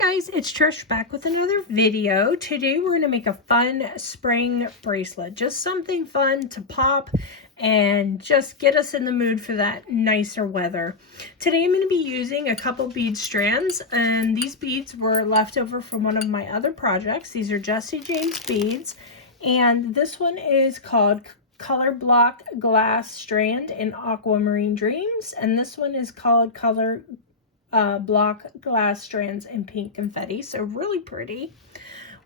Hi guys, it's Trish back with another video. Today we're going to make a fun spring bracelet. Just something fun to pop and just get us in the mood for that nicer weather. Today I'm going to be using a couple bead strands, and these beads were left over from one of my other projects. These are Jesse James beads, and this one is called Color Block Glass Strand in Aquamarine Dreams, and this one is called Color Block Glass Strands in Pink Confetti. So really pretty.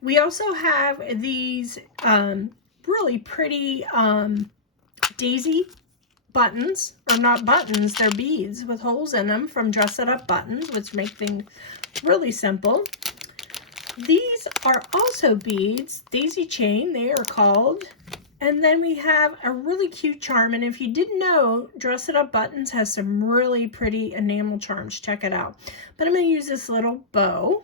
We also have these really pretty daisy buttons, or not buttons, they're beads with holes in them from Dress It Up Buttons, which make things really simple. These are also beads, daisy chain they are called. And then we have a really cute charm, and if you didn't know, Dress It Up Buttons has some really pretty enamel charms. Check it out. But I'm going to use this little bow.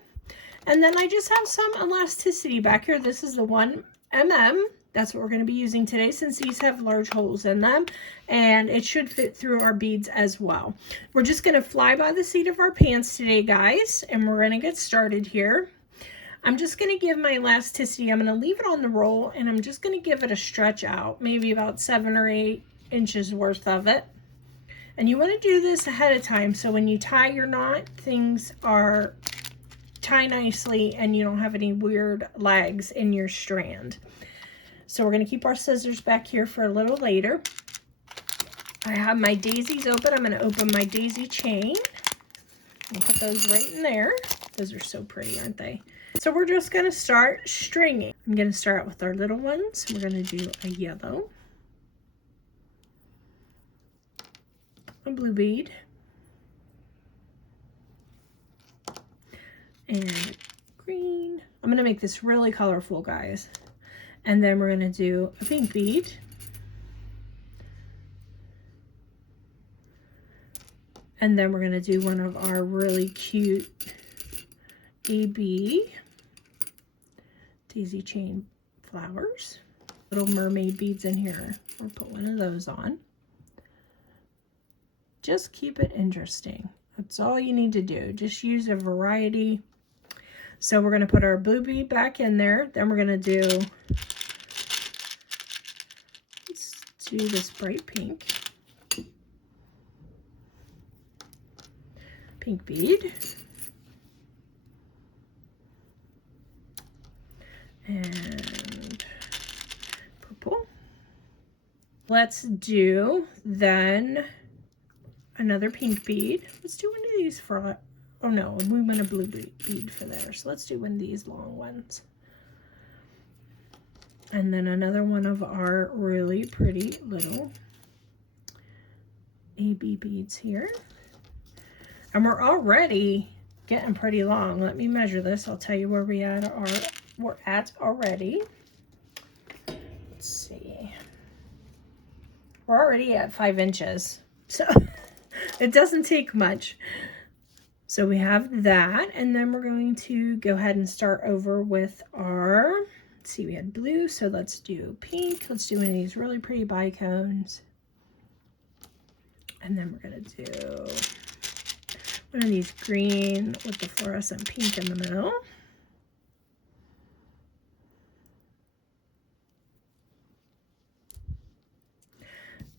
And then I just have some elasticity back here. This is the 1mm. That's what we're going to be using today, since these have large holes in them. And it should fit through our beads as well. We're just going to fly by the seat of our pants today, guys. And we're going to get started here. I'm just going to give my elasticity, I'm going to leave it on the roll, and I'm just going to give it a stretch out, maybe about 7 or 8 inches worth of it. And you want to do this ahead of time, so when you tie your knot, things are tie nicely and you don't have any weird lags in your strand. So we're going to keep our scissors back here for a little later. I have my daisies open. I'm going to open my daisy chain. I'll put those right in there. Those are so pretty, aren't they? So we're just going to start stringing. I'm going to start with our little ones. We're going to do a yellow, a blue bead, and green. I'm going to make this really colorful, guys. And then we're going to do a pink bead. And then we're going to do one of our really cute AB daisy chain flowers. Little mermaid beads in here. I'll put one of those on. Just keep it interesting. That's all you need to do. Just use a variety. So we're going to put our blue bead back in there. Then we're going to do, let's do this bright pink. Pink bead. And purple. Let's do then another pink bead. Let's do one of these for, oh no, we want a blue bead for there. So let's do one of these long ones. And then another one of our really pretty little AB beads here. And we're already getting pretty long. Let me measure this. I'll tell you where we're at already. Let's see. We're already at 5 inches. So it doesn't take much. So we have that. And then we're going to go ahead and start over with our, let's see, we had blue. So let's do pink. Let's do one of these really pretty bicones. And then we're going to do one of these green with the fluorescent pink in the middle.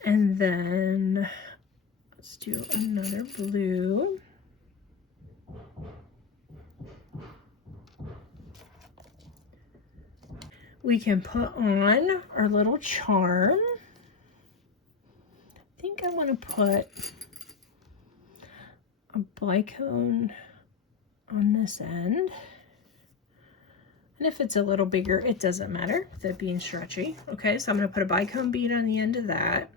And then let's do another blue. We can put on our little charm. I think I want to put a bicone on this end. And if it's a little bigger, it doesn't matter with it being stretchy. Okay, so I'm going to put a bicone bead on the end of that.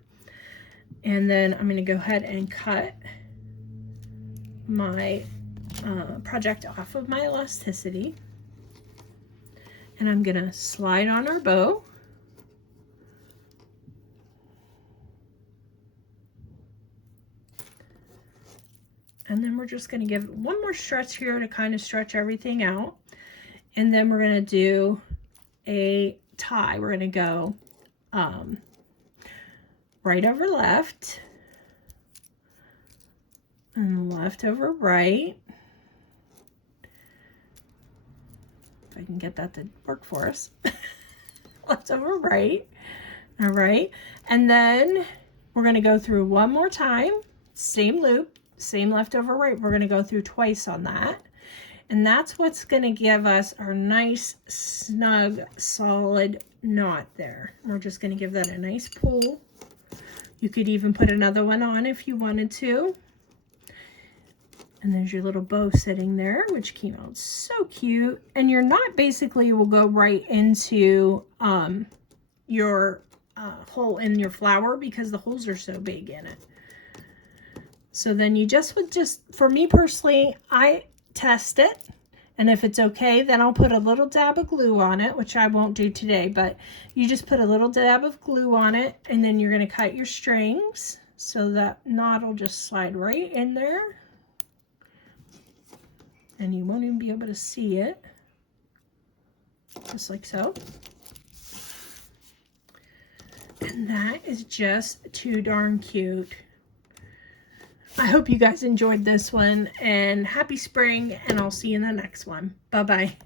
And then I'm going to go ahead and cut my project off of my elasticity. And I'm going to slide on our bow. And then we're just going to give one more stretch here to kind of stretch everything out. And then we're going to do a tie. We're going to go right over left and left over right. I can get that to work for us. Left over right. All right. And then we're going to go through one more time. Same loop, same left over right. We're going to go through twice on that. And that's what's going to give us our nice, snug, solid knot there. We're just going to give that a nice pull. You could even put another one on if you wanted to. And there's your little bow sitting there, which came out so cute. And your knot basically will go right into your hole in your flower because the holes are so big in it. So then you for me personally, I test it. And if it's okay, then I'll put a little dab of glue on it, which I won't do today. But you just put a little dab of glue on it. And then you're going to cut your strings. So that knot will just slide right in there. And you won't even be able to see it. Just like so. And that is just too darn cute. I hope you guys enjoyed this one, and happy spring, and I'll see you in the next one. Bye-bye.